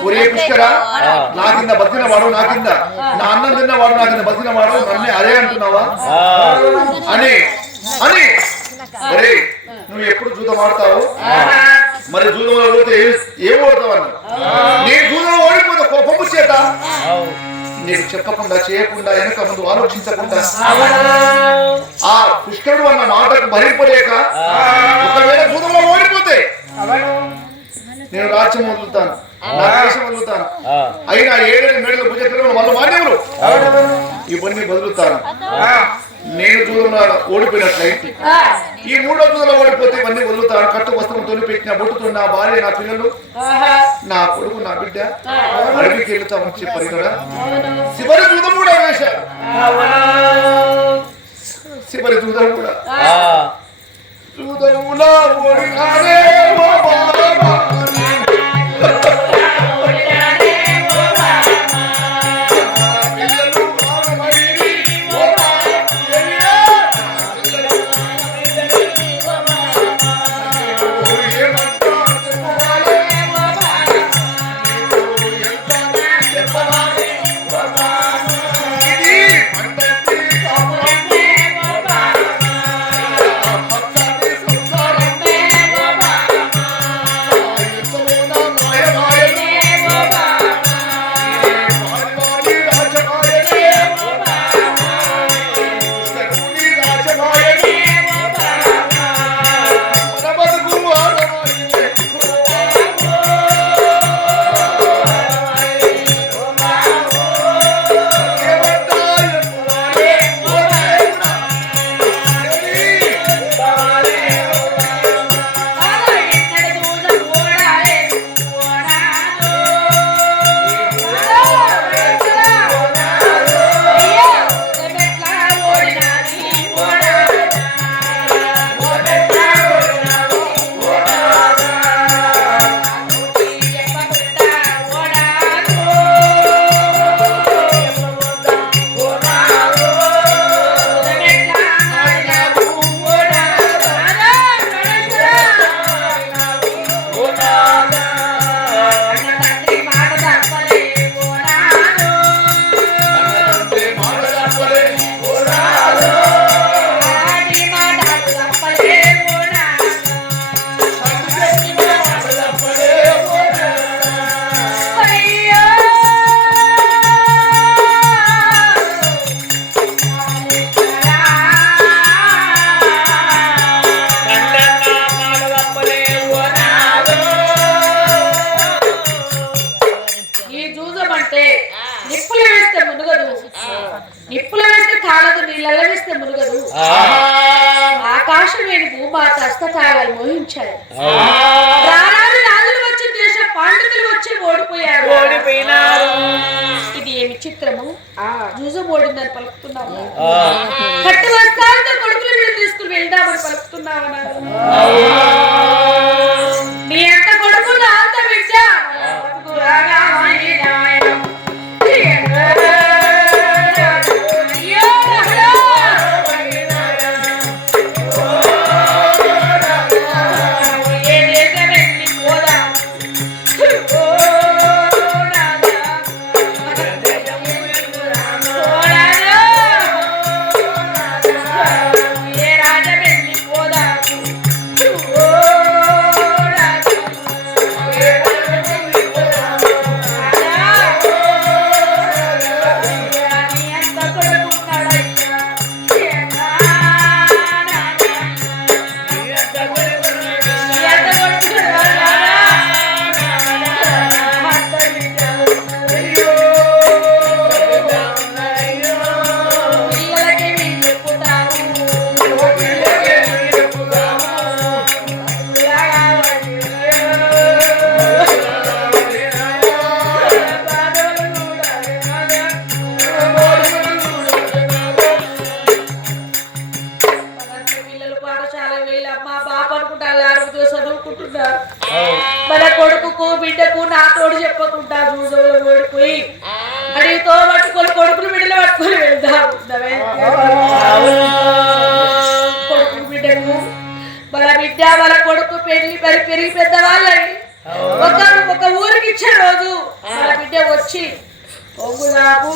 ఒరే పుష్కరా నా కింద బతికిన వాడు నా కింద. నా అన్నం తిన్నవాడు నా కింద బతికిన వాడు నన్నే అదే అంటున్నావా? అని అని. ఒరే నువ్వు ఎప్పుడు జూదం ఆడతావు? మరి జూదంలో ఓడితే ఏం ఓడతావు అన్న నేను జూదంలో ఓడిపోతే కోపము చేత నేను చెప్పకుండా చేయకుండా వెనక ముందు ఆలోచించకుండా. ఆ పుష్కరుడు అన్న మాటకు భరింపలేక ఒకవేళ జూదంలో ఓడిపోతే నేను రాజ్యం వదులుతాను. వదులుతాను అయినా ఏడేడు మేడల భుజక్రమం మళ్ళీ మాన్యములు ఇవన్నీ బదులుతాను నేను దూరంలో ఓడిపోయినట్లయితే ఈ మూడో దూరంలో ఓడిపోతే ఇవన్నీ వదులుతాను కట్టు వస్త్రం తొలి పెట్టిన బొట్టుతో నా భార్య నా పిల్లలు నా కొడుకు నా బిడ్డ అడవికి వెళ్తామని చెప్పారు కదా. చివరి దూతం కూడా వేశారు చివరి దూతం కూడా. దూతములా ఓడినాడే ఓ వేస్తే మునుగదు నిప్పులు వేస్తే కాలదు నీళ్ళ వేస్తే మునుగదు ఆకాశం లేని భూమాత హస్తకాలాలు మోహించాయి రారాజు రాజులు వచ్చి దేశ పాండితులు వచ్చి ఓడిపోయారు. ఓడిపోయినారు. ఇది ఏమి చిత్రము? జూజం ఓడిందని పలుకుతున్నాము కట్టి వస్తాలతో కొడుకులు తీసుకుని వెళ్దామని పలుకుతున్నావు మన కొడుకుకు బిడ్డకు నా తోడు చెప్పకుండా జూజంలో ఓడిపోయి అడిగితో పట్టుకొని కొడుకులు బిడ్డలు పట్టుకొని వెళ్దాం. కొడుకు బిడ్డకు మన బిడ్డ మన కొడుకు పెళ్ళి మరి పెరిగి పెద్దవాళ్ళని ఒక ఒక ఊరికి ఇచ్చే రోజు వచ్చి పొగులాపు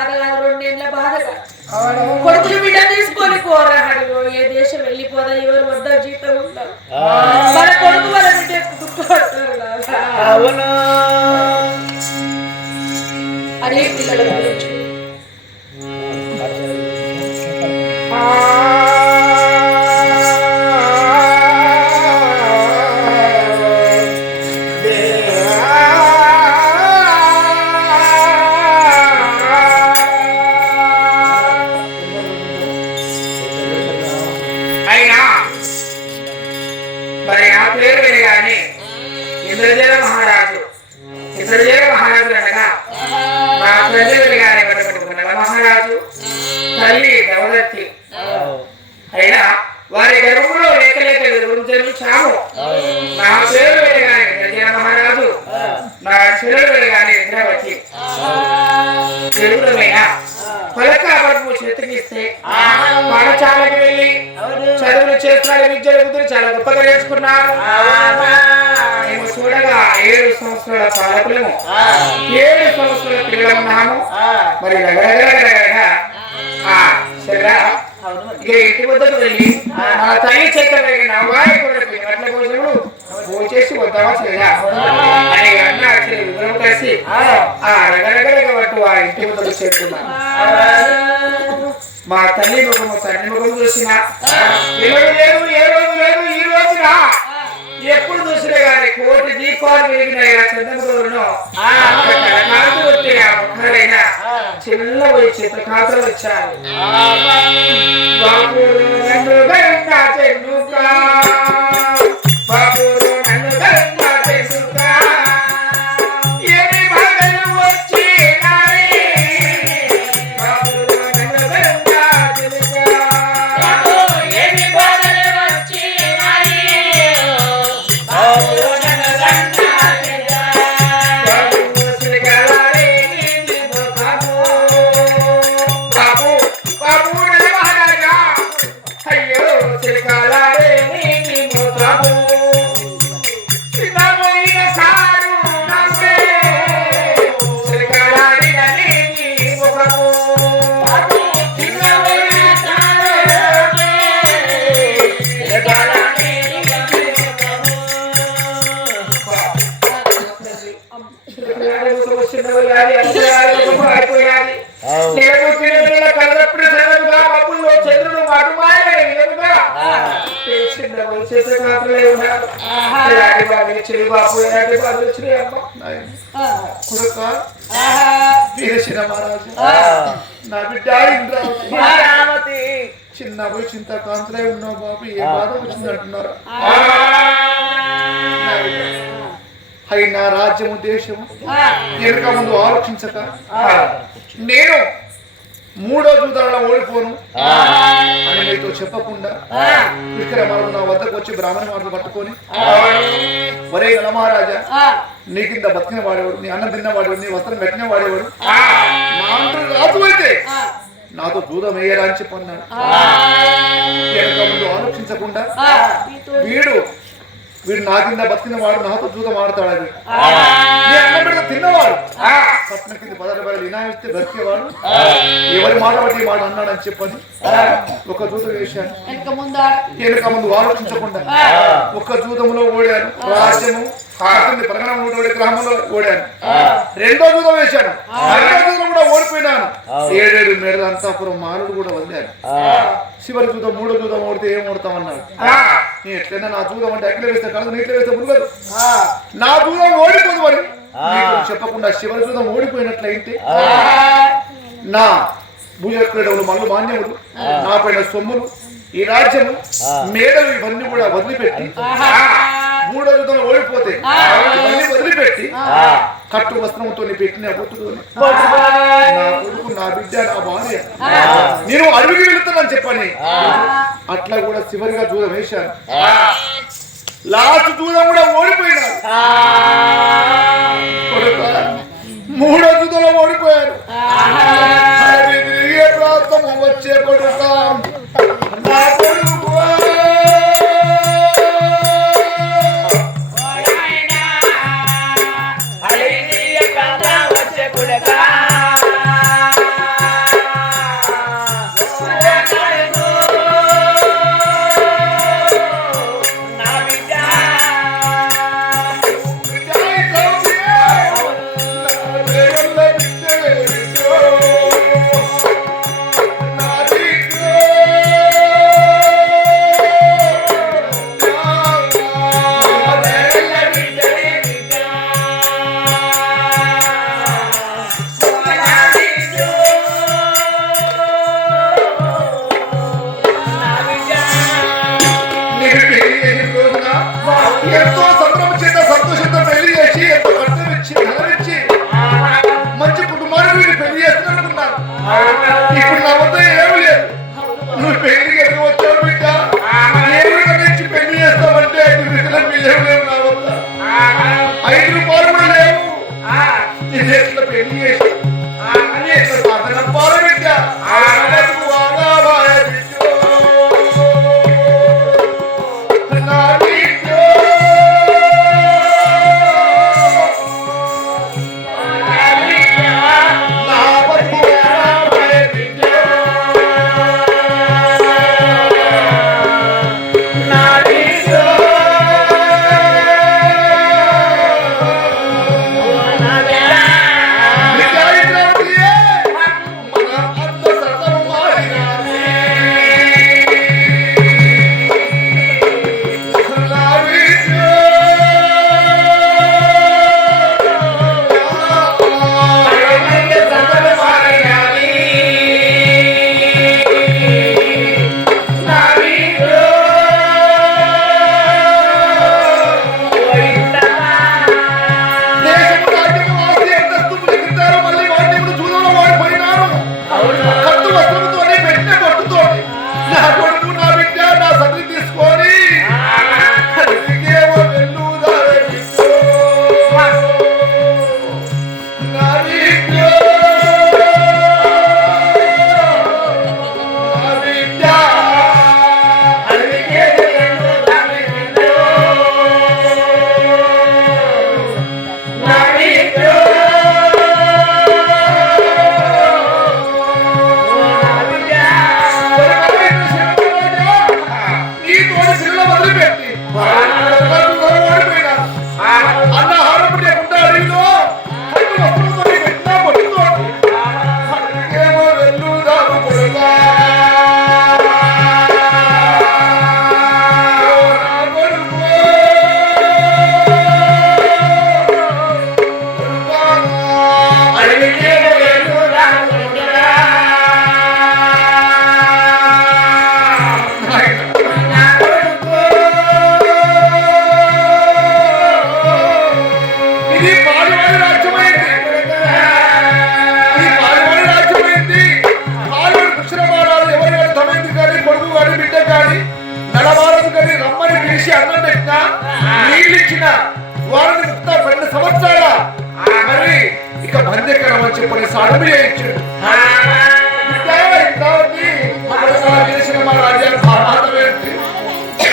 బాధ కాదు రెండేళ్ళ బాధ కాదు కొడుకులు బిడ్డ తీసుకొని పోరాడు ఏ దేశం వెళ్ళిపోదా ఎవరు వద్ద జీతం ఉందా? మన కొడుకు మన బిడ్డ అనే పిల్లల మహారాజు తల్లి దవదత్తి అయినా వారి గర్భంలో లేక లేక గురించి చాము నా పేరు వినగానే ఇంద్రజల మహారాజు. నా చెల్లెలు వినగానే ఇంద్రవతి. దేవుడమైన పలక పడుపు చేతికిస్తే పాఠశాలకు వెళ్ళి చదువులు చేస్తున్నారు విద్యలు చాలా గొప్పగా నేర్చుకున్నారు. చూడగా ఏడు సంవత్సరాల పాలకులము. ఏడు సంవత్సరాల పిల్లలున్నాము మరి ఆ ఇంటి వద్దకు వెళ్ళి మన తల్లి చేత భోజనం చేసి వద్దామా అని అన్న కలిసి ఆ. రగరగరగ పట్టు ఆ ఇంటి వద్దకు మా తల్లి ముఖము తండ్రి ముఖము చూసిన. లేదు ఏ రోజు లేదు ఈ రోజున ఎప్పుడు చూసినా కానీ కోటి వెలిగినాయి ఆ చంద్రముఖంలో కళకాంతి వచ్చే ముఖాలైనా చిన్న పోయి చిత్రకాంతలు వచ్చారు బాబురు అమ్మ. కొడుక మహారాజు. నా బిడ్డ ఇంద్రావతి చిన్న పోయి చింత కాంతులై ఉన్నావు బాబు ఏ బాధ వచ్చింది అంటున్నారు? అయినా రాజ్యము దేశము వెనుక ముందు ఆలోచించక నేను మూడో జూదాలలో ఓడిపోను. అని మీతో చెప్పకుండా విక్రమాలు నా వద్దకు వచ్చి బ్రాహ్మణ మాటలు పట్టుకొని ఒరే మహారాజా నీ కింద బతికిన వాడేవాడు నీ అన్నం తిన్న వాడేవాడు నీ వస్త్రం కట్టిన వాడేవాడు నా అంటూ రాజు అయితే నాతో దూరం వేయరా అని చెప్పన్నాడు. ఆలోచించకుండా వీడు వీడు నా కింద బతికిన వాడు నాతో జూదం ఆడతాడు అది. నీ అన్నం పెడితే తిన్నవాడు. పట్న కింద పదహారు రూపాయలు వినాయిస్తే బ్రతికేవాడు. ఎవరి మాట బట్టి వాడు అన్నాడని చెప్పని ఒక జూదం వేశాను వెనక ముందా? వెనక ముందు ఆలోచించకుండా ఒక్క జూదంలో ఓడాను రాజ్యము పరగణ నూట ఒకటి గ్రామంలో ఓడాను. రెండో జూదం వేశాను. రెండో జూదం కూడా ఓడిపోయినాను. ఏడేడు మేడల అంతాపురం మారుడు కూడా వదిలాను చివరి జూదం మూడో జూదం ఓడితే ఏం ఓడతామన్నాడు నీ ఎట్లయినా నా జూదం అంటే అగ్ని వేస్తే కనుక నీటిలో వేస్తే మునగదు. నా జూదం ఓడిపోదు మరి. చెప్పకుండా చివరి జూదం ఓడిపోయినట్లయితే నా భూజక్రీడవులు మల్లు మాన్యములు నా పైన సొమ్ములు ఈ రాజ్యము మేడలు ఇవన్నీ కూడా వదిలిపెట్టి మూడో యుద్ధం ఓడిపోతే ఇవన్నీ వదిలిపెట్టి కట్టు వస్త్రంతో పెట్టిన నా కొడుకు నా బిడ్డ నా భార్య. నేను అడవికి వెళుతున్నాను చెప్పని అట్లా కూడా చివరిగా దూరం వేశాను లాస్ట్ దూరం కూడా ఓడిపోయినాను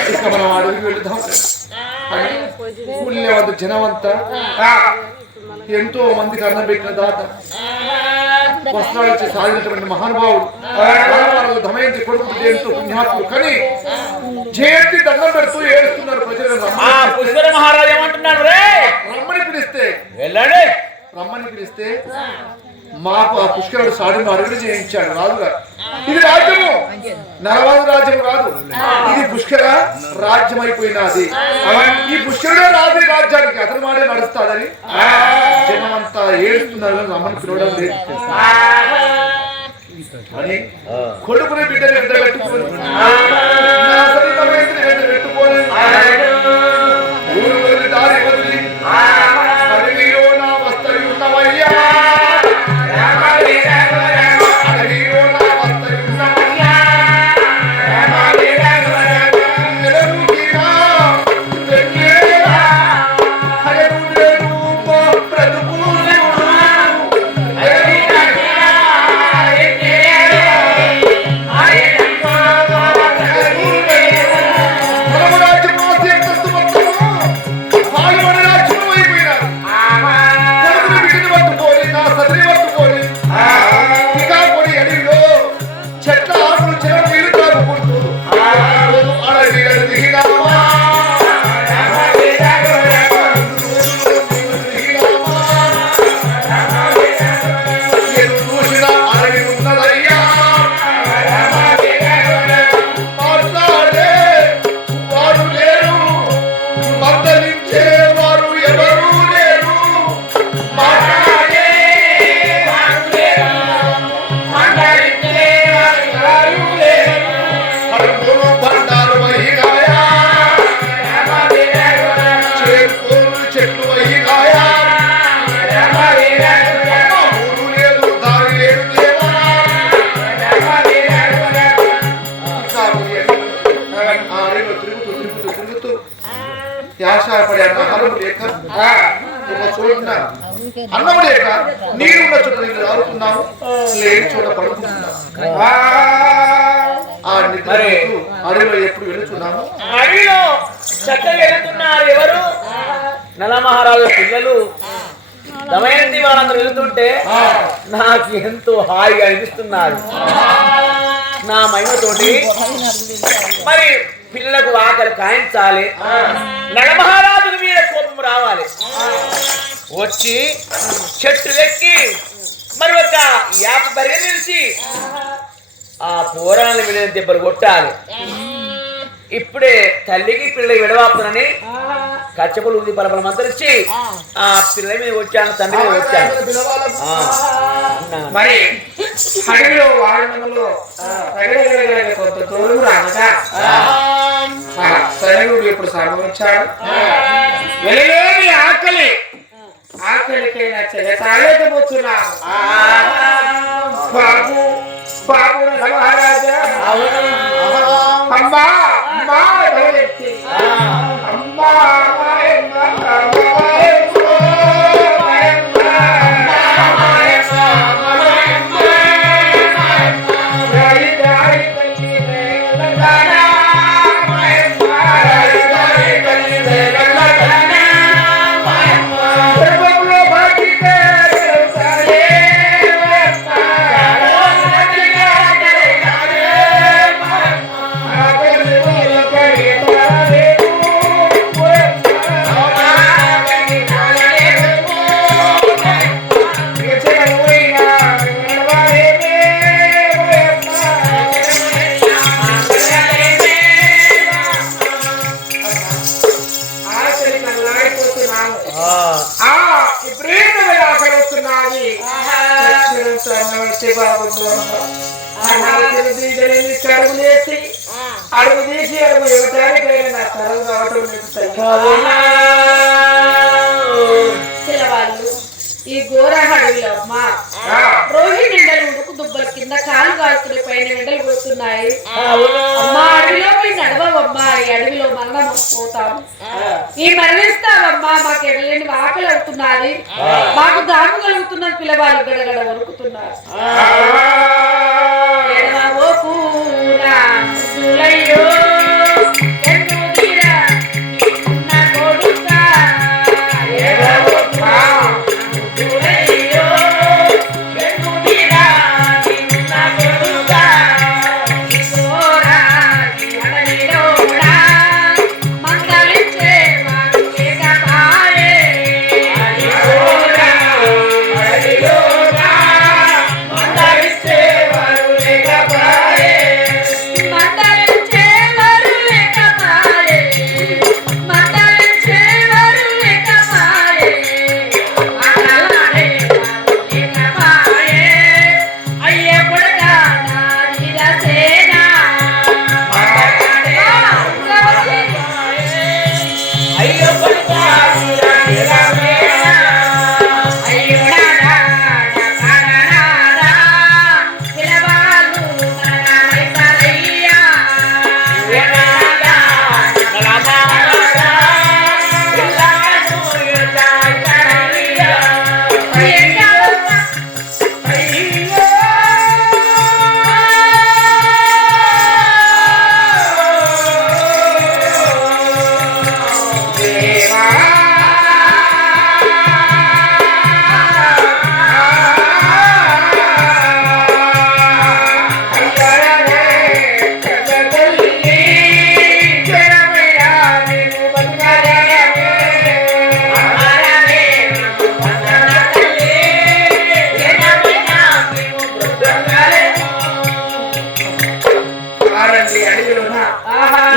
ఇక మనం అడవికి వెళుదాం అని ఊళ్ళో వద్ద జనమంతా ఎంతో మందికి అన్నం పెట్టిన దాత. వస్త్రాలు ఇచ్చి సాధించినటువంటి మహానుభావుడు. దమయంతి కొడుకు ఎంతో పుణ్యాత్ముడు. కానీ జయంతి దండం పెడుతూ ఏడుస్తున్నారు ప్రజలు మహారాజు ఏమంటున్నాడు రే? వెళ్ళండి. రమ్మని పిలిస్తే మాకు ఆ పుష్కరుడు సాడును అడుగులు చేయించాడు రాజుగారు. ఇది రాజ్యము. నలవాదు రాజ్యం కాదు. ఇది పుష్కర రాజ్యం అయిపోయినది ఈ పుష్కరుడే రాజు రాజ్యానికి అతను మాడే నడుస్తాడని జనం అంతా ఏడుస్తున్నారు రమ్మని పిలవడం లేదు. అని కొడుకుని బిడ్డని వెంట పెట్టుకొని యాశాపడి ఆహారం లేక ఒక చోటున అన్నం లేక నీరున్న చోట నీళ్ళు ఆడుకున్నాను లేని చోట పడుకుంటున్నాను ఆ నిద్ర అడవిలో ఎప్పుడు వెళుతున్నాము అడవిలో చక్కగా వెళ్తున్నారు ఎవరు నలమహారాజు పిల్లలు దమయంతి వాళ్ళందరూ వెళ్తుంటే నాకు ఎంతో హాయిగా అనిపిస్తున్నారు నా మహిమతోటి మరి పిల్లలకు ఆకలి కాయించాలి. నలమహారాజుల మీద కోపం రావాలి. వచ్చి చెట్టు ఎక్కి మరి ఒక యాప బరిగ నిలిచి ఆ. పోరాలను మీద దెబ్బలు కొట్టాలి. ఇప్పుడే తల్లికి పిల్లకి విడవాపునని కచ్చపులు ఊది పలపల మంత్రించి ఆ పిల్ల మీద వచ్చాను తండ్రి మీద వచ్చాను. మరి అడవిలో కొంత దూరం సైనికుడు ఇప్పుడు సంభవించాడు వెళ్ళలేని ఆకలి. ఆకలికైనా చెగతాగలేకపోతున్నాను బాబు బాబు మహారాజా అమ్మా అమ్మా భగవతి అడుగులేసి అడుగు తీసి. అడుగు ఇవ్వటానికి నా తరం కావటం లేదు తల్లి. అవునా? పిల్లవాళ్ళు ఈ ఘోర అడవిలో అమ్మా ఆ, రోహిణి ఎండలు ఉడుకు దుబ్బల కింద కాలు కాల్చుకునే పైన ఎండలు కొడుతున్నాయి. అమ్మా అడవిలో పోయి నడవమ్మా ఈ అడవిలో మరణం పోతాము ఈ మరణిస్తావమ్మా మాకు ఎడలేని ఆకలి అవుతున్నది మాకు దాము కలుగుతున్నది పిల్లవాళ్ళు గడగడ వణుకుతున్నారు. 加油。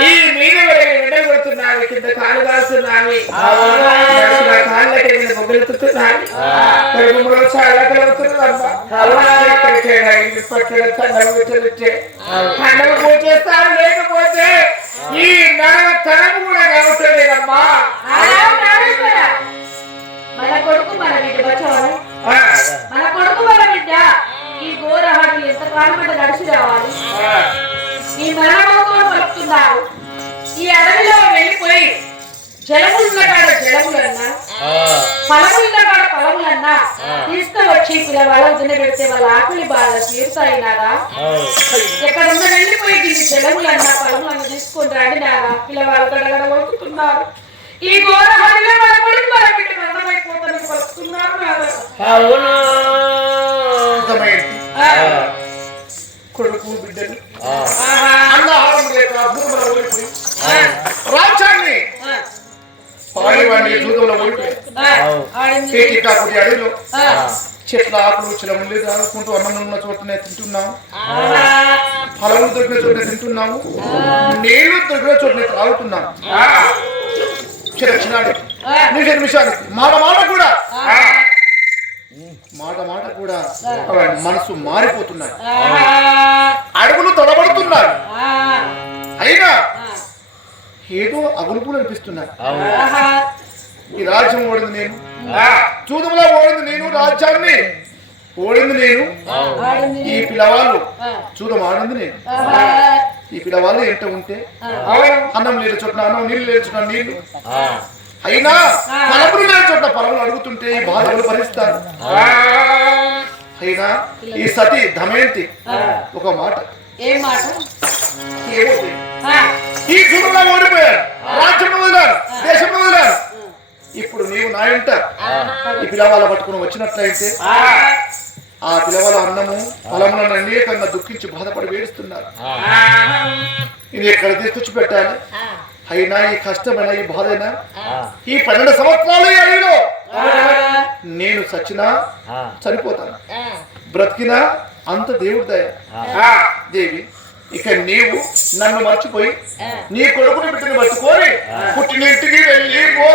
ఈ మీద విడగొడుతున్నాను కింద కాలు కాస్తున్నాను కాళ్ళకి మొదలెత్తుతున్నాను కడుపులో చాలా కలుగుతుంది కండలు పోచేస్తాను లేకపోతే ఈ నరక తరం కూడా కలుగుతుందేనమ్మా మన కొడుకు మన బిడ్డ మన కొడుకు మన ఈ ఘోర హాటలు ఎంత కాలం అంటే నడిచి రావాలి? ఈ మరణంతో పలుకుతున్నారు ఈ అడవిలో వెళ్ళిపోయి జలములున్న కాడ జలములన్నా ఫలములున్న కాడ ఫలములన్నా తీసుకువచ్చి పిల్లవాళ్ళ దిన పెడితే వాళ్ళ ఆకలి బాధ తీరుతాయి నాగా ఎక్కడ ఉన్న వెళ్ళిపోయి దీన్ని జలములన్నా ఫలములన్నా తీసుకొని రండి నాగా పిల్లవాళ్ళు గడగడ వణుకుతున్నారు. ఈ ఘోర హరిలో మన కొడుకు మన బిడ్డ పలుకుతున్నారు ఆ, కొడుకు బిడ్డలు లేక ఓడిపోయి రాజ్యాన్ని పాడేవాడిని ఓడిపోయి కాకుడి అడవిలో చెట్ల ఆకులు చిలములు తాగుకుంటూ అన్నం ఉన్న చోటనే తింటున్నాము ఆహా. ఫలము దొరికిన చోటనే తింటున్నాము నీళ్ళు దొరికిన చోటనే తాగుతున్నాము ఆ, చిన్న చిన్నాడు నిమిషం నిమిషానికి మాట మాట కూడా మాట మాట కూడా మనసు మారిపోతున్నాయి. అడుగులు తొడబడుతున్నారు అయినా. ఏదో అగులుపులు అనిపిస్తున్నాయి. ఆహా. ఈ రాజ్యం ఓడింది నేను. చూదంలో ఓడింది నేను రాజ్యాన్ని. ఓడింది నేను. ఈ పిల్లవాళ్ళు చూదం ఆడింది నేను. ఈ పిల్లవాళ్ళు ఎంత ఉంటే అన్నం లేని చోట్ల అన్నం నీళ్ళు లేని చోట్ల నీళ్ళు అయినా ఫలములు లేని చోట్ల ఫలములు అడుగుతుంటే ఈ బాధలు భరిస్తారు. అయినా ఈ సతి దమయంతి ఒక మాట. ఏం మాట? ఈ చూడంలో ఓడిపోయారు రాజ్యం వదిలారు దేశం వదిలారు ఇప్పుడు నీవు నా ఇంట. ఈ పిల్లవాళ్ళ పట్టుకుని వచ్చినట్లయితే ఆ, పిల్లవాళ్ళ అన్నము ఫలములను అనేకంగా దుఃఖించి బాధపడి వేడుస్తున్నారు. ఇది ఎక్కడ తీసుకొచ్చి పెట్టాలి అయినా ఈ కష్టమైన ఈ బాధైనా ఈ పన్నెండు సంవత్సరాలు నేను సచ్చినా చనిపోతాను. బ్రతికినా అంత దేవుడి దయ. దేవి ఇక నీవు నన్ను మర్చిపోయి నీ కొడుకుని బిడ్డని పట్టుకొని పుట్టినింటికి వెళ్ళి పో